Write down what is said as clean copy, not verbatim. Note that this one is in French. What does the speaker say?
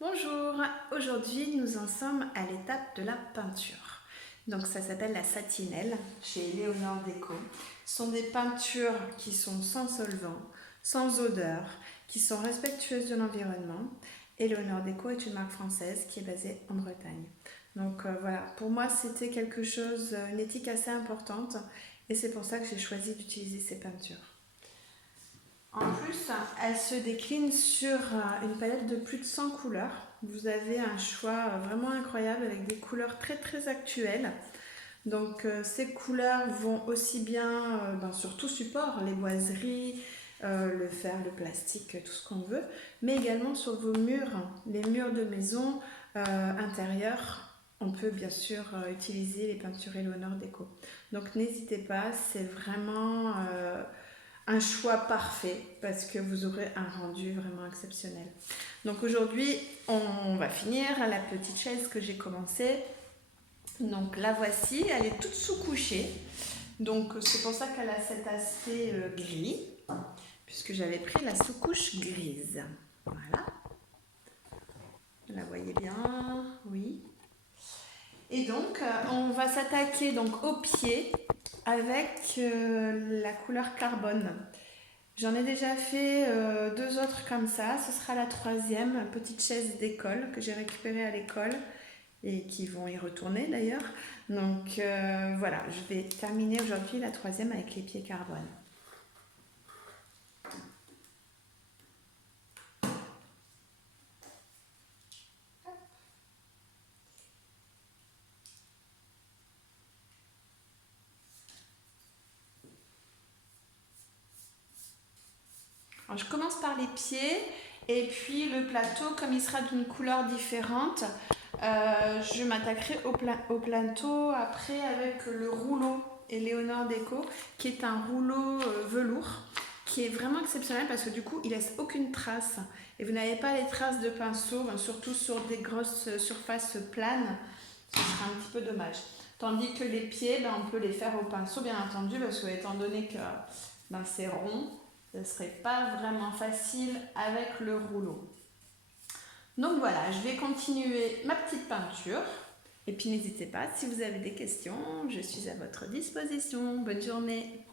Bonjour, aujourd'hui nous en sommes à l'étape de la peinture. Donc ça s'appelle la satinelle chez Léonore Déco. Ce sont des peintures qui sont sans solvant, sans odeur, qui sont respectueuses de l'environnement. Et Léonore Déco est une marque française qui est basée en Bretagne. Donc voilà, pour moi c'était quelque chose, une éthique assez importante et c'est pour ça que j'ai choisi d'utiliser ces peintures. En plus, elle se décline sur une palette de plus de 100 couleurs. Vous avez un choix vraiment incroyable avec des couleurs très très actuelles. Donc ces couleurs vont aussi bien sur tout support, les boiseries, le fer, le plastique, tout ce qu'on veut, mais également sur vos murs, les murs de maison intérieurs. On peut bien sûr utiliser les peintures Léonore Déco. Donc n'hésitez pas, c'est vraiment un choix parfait parce que vous aurez un rendu vraiment exceptionnel. Donc aujourd'hui, on va finir la petite chaise que j'ai commencé. Donc la voici, elle est toute sous-couchée. Donc c'est pour ça qu'elle a cet aspect gris, puisque j'avais pris la sous-couche grise. Voilà. Vous la voyez bien, oui. Et donc on va s'attaquer donc au pied avec la couleur carbone. J'en ai déjà fait deux autres comme ça. Ce sera la troisième, petite chaise d'école que j'ai récupérée à l'école et qui vont y retourner d'ailleurs. Donc voilà, je vais terminer aujourd'hui la troisième avec les pieds carbone. Alors, je commence par les pieds et puis le plateau, comme il sera d'une couleur différente, je m'attaquerai au plateau après avec le rouleau Léonore Déco, qui est un rouleau velours, qui est vraiment exceptionnel parce que du coup il laisse aucune trace et vous n'avez pas les traces de pinceau, surtout sur des grosses surfaces planes, ce sera un petit peu dommage. Tandis que les pieds, on peut les faire au pinceau bien entendu parce que étant donné que c'est rond, ce ne serait pas vraiment facile avec le rouleau. Donc voilà, je vais continuer ma petite peinture. Et puis n'hésitez pas, si vous avez des questions, je suis à votre disposition. Bonne journée!